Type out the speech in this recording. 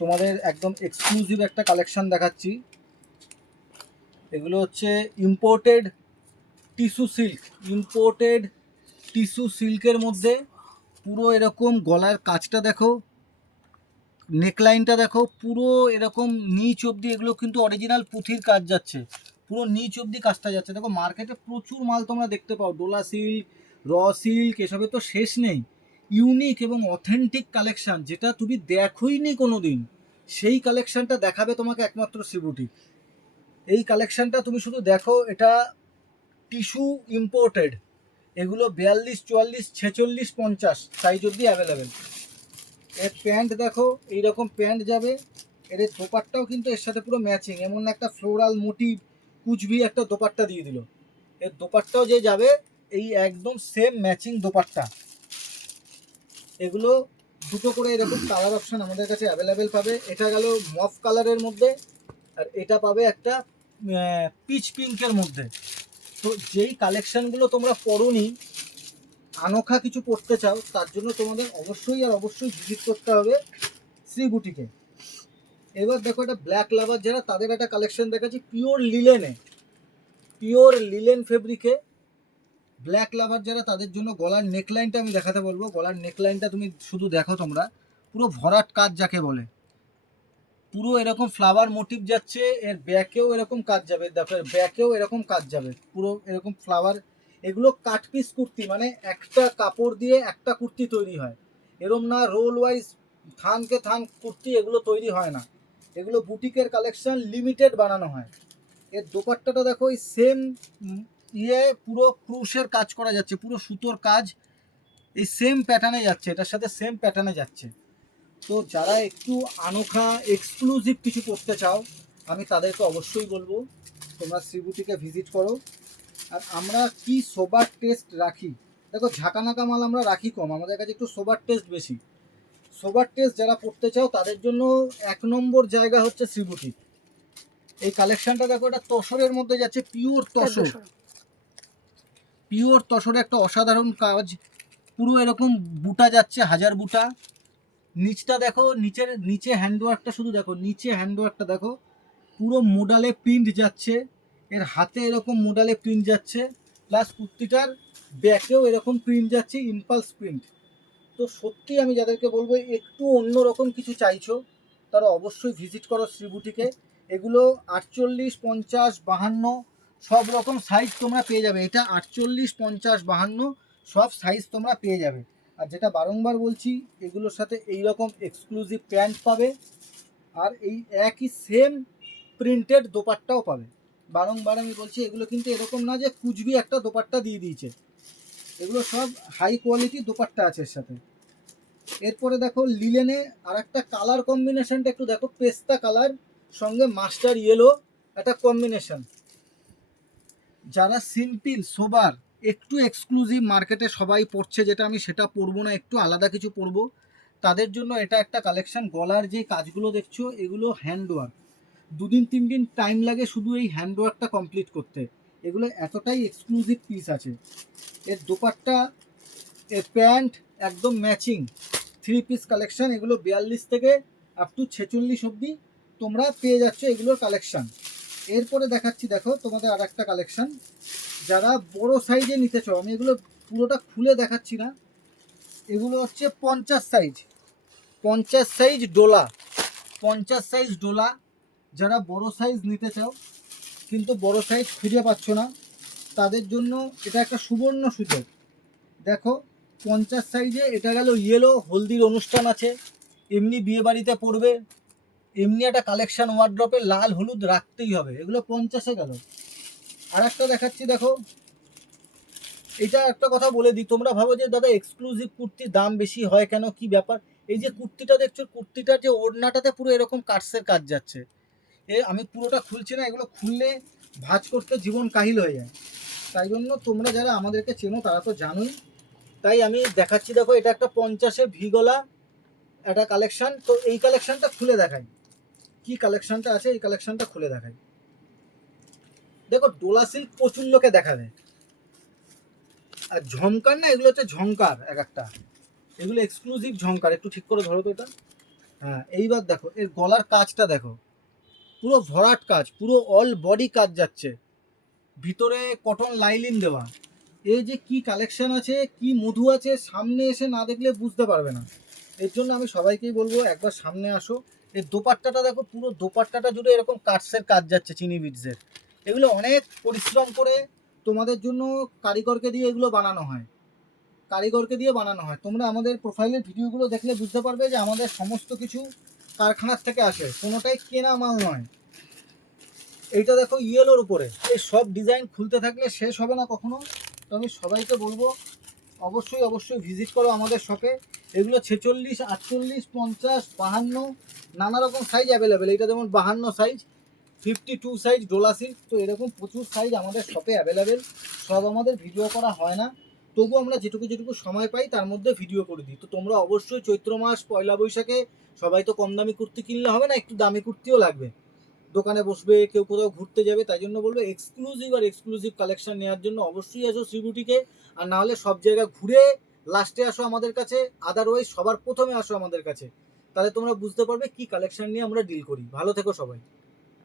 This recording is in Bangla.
তোমাদের একদম এক্সক্লুসিভ একটা কালেকশন দেখাচ্ছি। এগুলো হচ্ছে imported tissue silk. Imported tissue সিল্কের মধ্যে পুরো এরকম গলার কাজটা দেখো, নেকলাইনটা দেখো, পুরো এরকম নিচ অবধি। এগুলো কিন্তু অরিজিনাল পুঁথির কাজ যাচ্ছে, পুরো নিচ অবধি কাজটা যাচ্ছে। দেখো মার্কেটে প্রচুর মাল তোমরা দেখতে পাও, ডোলা সিল্ক, র সিল্ক, এসবে তো শেষ নেই। ইউনিক এবং অথেন্টিক কালেকশান যেটা তুমি দেখোইনি কোনো দিন, সেই কালেকশানটা দেখাবে তোমাকে একমাত্র শ্রীবুটিক। এই কালেকশানটা তুমি শুধু দেখো, এটা টিস্যু ইম্পোর্টেড। এগুলো 42, 44, 46, 50 সাইজ অবধি অ্যাভেলেবেল। এর প্যান্ট দেখো, এইরকম প্যান্ট যাবে। এর দোপাট্টাও কিন্তু এর সাথে পুরো ম্যাচিং, এমন একটা ফ্লোরাল মোটিভ কুচবি একটা দোপাট্টা দিয়ে দিল। এর দোপাট্টাও যে যাবে এই একদম সেম ম্যাচিং দোপাট্টা। এগুলো দুটো করে এরকম কালার অপশান আমাদের কাছে অ্যাভেলেবেল পাবে। এটা গেল মফ কালারের মধ্যে, আর এটা পাবে একটা পিচ পিঙ্কের মধ্যে। তো যেই কালেকশানগুলো তোমরা পরোনি, আনোখা কিছু পড়তে চাও, তার জন্য তোমাদের অবশ্যই আর অবশ্যই ভিজিট করতে হবে শ্রীবুটিকে। এবার দেখো, এটা ব্ল্যাক লাভার যারা, তাদের একটা কালেকশন দেখাচ্ছি পিওর লিলেনে, পিওর লিলেন ফেব্রিকে। ব্ল্যাক লাভার যারা, তাদের জন্য গলার নেকলাইনটা আমি দেখাতে বলবো। গলার নেকলাইনটা তুমি শুধু দেখো, তোমরা পুরো ভরাট কাজ যাকে বলে, পুরো এরকম ফ্লাওয়ার মোটিভ যাচ্ছে। এর ব্যাকেও এরকম কাজ যাবে, দেখো এর ব্যাকেও এরকম কাজ যাবে, পুরো এরকম ফ্লাওয়ার। এগুলো কাট পিস কুর্তি, মানে একটা কাপড় দিয়ে একটা কুর্তি তৈরি হয়, এরম না রোল ওয়াইজ থানকে থান কুর্তি এগুলো তৈরি হয় না। এগুলো বুটিকের কালেকশন, লিমিটেড বানানো হয়। এর দোপাট্টাটা দেখো, এই সেম পুরো ক্রুশের কাজ করা যাচ্ছে, পুরো সুতোর কাজ এই সেম প্যাটার্নে যাচ্ছে, এটার সাথে সেম প্যাটার্নে যাচ্ছে। তো যারা একটু আনোখা এক্সক্লুসিভ কিছু করতে চাও, আমি তাদেরকে অবশ্যই বলবো তোমরা শ্রীবুটিকে ভিজিট করো। আর আমরা কি সোবার টেস্ট রাখি, দেখো ঝাঁকানাকা মাল আমরা রাখি কম, আমাদের কাছে একটু সোবার টেস্ট বেশি। সোবার টেস্ট যারা পড়তে চাও তাদের জন্য 1 নম্বর জায়গা হচ্ছে শ্রীবুটিক। এই কালেকশনটা দেখো, এটা তসরের মধ্যে যাচ্ছে, পিওর তসর। পিওর তসরে একটা অসাধারণ কাজ, পুরো এরকম বুটা যাচ্ছে, হাজার বুটা। নিচটা দেখো, নিচে হ্যান্ডওয়ার্কটা শুধু দেখো, নিচে হ্যান্ডওয়ার্কটা দেখো, পুরো মোডালে প্রিন্ট যাচ্ছে। এর হাতে এরকম মোডালে প্রিন্ট যাচ্ছে, প্লাস কুর্তিটার ব্যাকেও এরকম প্রিন্ট যাচ্ছে, ইম্পালস প্রিন্ট। তো সত্যি আমি যাদেরকে বলবো একটু অন্যরকম কিছু চাইছো, তারা অবশ্যই ভিজিট করো শ্রীবুটিকে। এগুলো 48, 50, 52 সব রকম সাইজ তোমরা পেয়ে যাবে। এটা 48, 50, 52 সব সাইজ তোমরা পেয়ে যাবে। আর যেটা বারংবার বলছি, এগুলোর সাথে এই রকম এক্সক্লুসিভ প্যান্ট পাবে, আর এই একই সেম প্রিন্টেড দোপাট্টাও পাবে। বারংবার আমি বলছি, এগুলো কিন্তু এরকম না যে কুচবি একটা দোপাট্টা দিয়ে দিয়েছে, এগুলো সব হাই কোয়ালিটি দোপাট্টা আছে এর সাথে। এরপরে দেখো লিলেনে আর একটা কালার কম্বিনেশনটা একটু দেখো, পেস্তা কালার সঙ্গে মাস্টার ইয়েলো একটা কম্বিনেশন। যারা সিম্পল সোবার একটু এক্সক্লুসিভ মার্কেটে সবাই পড়ছে, যেটা আমি সেটা পরবো না, একটু আলাদা কিছু পরবো, তাদের জন্য এটা একটা কালেকশন। গলার যে কাজগুলো দেখছো, এগুলো হ্যান্ডওয়ার্ক, 2 দিন 3 দিন টাইম লাগে শুধু এই হ্যান্ডওয়ার্কটা কমপ্লিট করতে। এগুলো এতটাই এক্সক্লুসিভ পিস আছে। এর দোপাট্টা, এর প্যান্ট একদম ম্যাচিং, 3 পিস কালেকশন। এগুলো 42 থেকে আপ টু 46 অবধি তোমরা পেয়ে যাচ্ছ এগুলোর কালেকশন। এরপরে দেখাচ্ছি দেখো তোমাদের আর একটা কালেকশন, যারা বড় সাইজে নিতে চাও, আমি এগুলো পুরোটা খুলে দেখাচ্ছি না। এগুলো হচ্ছে 50 size, 50 size Dola, 50 size Dola. যারা বড় সাইজ নিতে চাও কিন্তু বড় সাইজ খুঁজে পাচ্ছ না, তাদের জন্য এটা একটা সুবর্ণ সুযোগ। দেখো 50 সাইজে, এটা গেল ইয়েলো, হলদির অনুষ্ঠান আছে, এমনি বিয়ে বাড়িতে পড়বে, এমনি একটা কালেকশন ওয়ার্ড্রপে লাল হলুদ রাখতেই হবে, এগুলো 50-এ গেল। আর একটা দেখাচ্ছি দেখো, এটা একটা কথা বলে দিই, তোমরা ভাবো যে দাদা এক্সক্লুসিভ কুর্তির দাম বেশি হয় কেন, কি ব্যাপার? এই যে কুর্তিটা দেখছো, কুর্তিটার যে ওড়নাটাতে পুরো এরকম কাটসের কাজ যাচ্ছে। আমি পুরোটা খুলছি না, এগুলো খুললে ভাঁজ করতে জীবন কাহিল হয়ে যায়। তাই জন্য তোমরা যারা আমাদেরকে চেনো তারা তো জানোই, তাই আমি দেখাচ্ছি। দেখো এটা একটা 50-এ ভি গলা একটা কালেকশন। তো এই কালেকশনটা খুলে দেখাই, কি কালেকশনটা আছে, এই কালেকশনটা খুলে দেখাই। দেখো ডোলা সিল্ক প্রচুর লোকে দেখাবে, আর ঝংকার না, এগুলো হচ্ছে ঝংকার এক একটা, এগুলো এক্সক্লুসিভ ঝংকার। একটু ঠিক করে ধরো তো এটা, হ্যাঁ, এইবার দেখো এর গলার কাজটা দেখো, পুরো ভরাট কাজ, পুরো অল বডি কাজ যাচ্ছে, ভিতরে কটন লাইলিন দেওয়া। এই যে কি কালেকশন আছে, কি মধু আছে, সামনে এসে না দেখলে বুঝতে পারবে না। এর জন্য আমি সবাইকেই বলবো একবার সামনে আসো। এই দোপাট্টাটা দেখো, পুরো দোপাট্টাটা জুড়ে এরকম কাটসের কাজ যাচ্ছে, চিনি বিটসের। এগুলো অনেক পরিশ্রম করে তোমাদের জন্য কারিগরকে দিয়ে এগুলো বানানো হয়, কারিগরকে দিয়ে বানানো হয়। তোমরা আমাদের প্রোফাইলের ভিডিওগুলো দেখলে বুঝতে পারবে যে আমাদের সমস্ত কিছু কারখানার থেকে আসে, কোনোটাই কেনা মাল নয়। এইটা দেখো ইয়েলোর উপরে, এই সব ডিজাইন খুলতে থাকলে শেষ হবে না কখনো। তো আমি সবাইকে বলবো অবশ্যই অবশ্যই ভিজিট করো আমাদের শপে। এগুলো 46, 48, 50, 52 নানা রকম সাইজ অ্যাভেলেবেল। এটা যেমন 52 সাইজ, 52 সাইজ ডোলা সিল্ক, তো এরকম প্রচুর সাইজ আমাদের শপে অ্যাভেলেবেল। সব আমাদের ভিডিও করা হয় না, তবু আমরা যেটুকু যেটুকু সময় পাই তার মধ্যে ভিডিও করে দিই। তো তোমরা অবশ্যই চৈত্র মাস পয়লা বৈশাখে সবাই তো কম দামি কুর্তি কিনলে হবে না, একটু দামি কুর্তিও লাগবে। দোকানে বসবে, কেউ কোথাও ঘুরতে যাবে, তাই জন্য বলবো এক্সক্লুসিভ কালেকশন নেওয়ার জন্য অবশ্যই আসো শ্রী বুটিকে। আর না হলে সব জায়গা ঘুরে লাস্টে আসো আমাদের কাছে, আদারওয়াইজ সবার প্রথমে আসো আমাদের কাছে, তাহলে তোমরা বুঝতে পারবে কি কালেকশন নিয়ে আমরা ডিল করি। ভালো থেকো সবাই।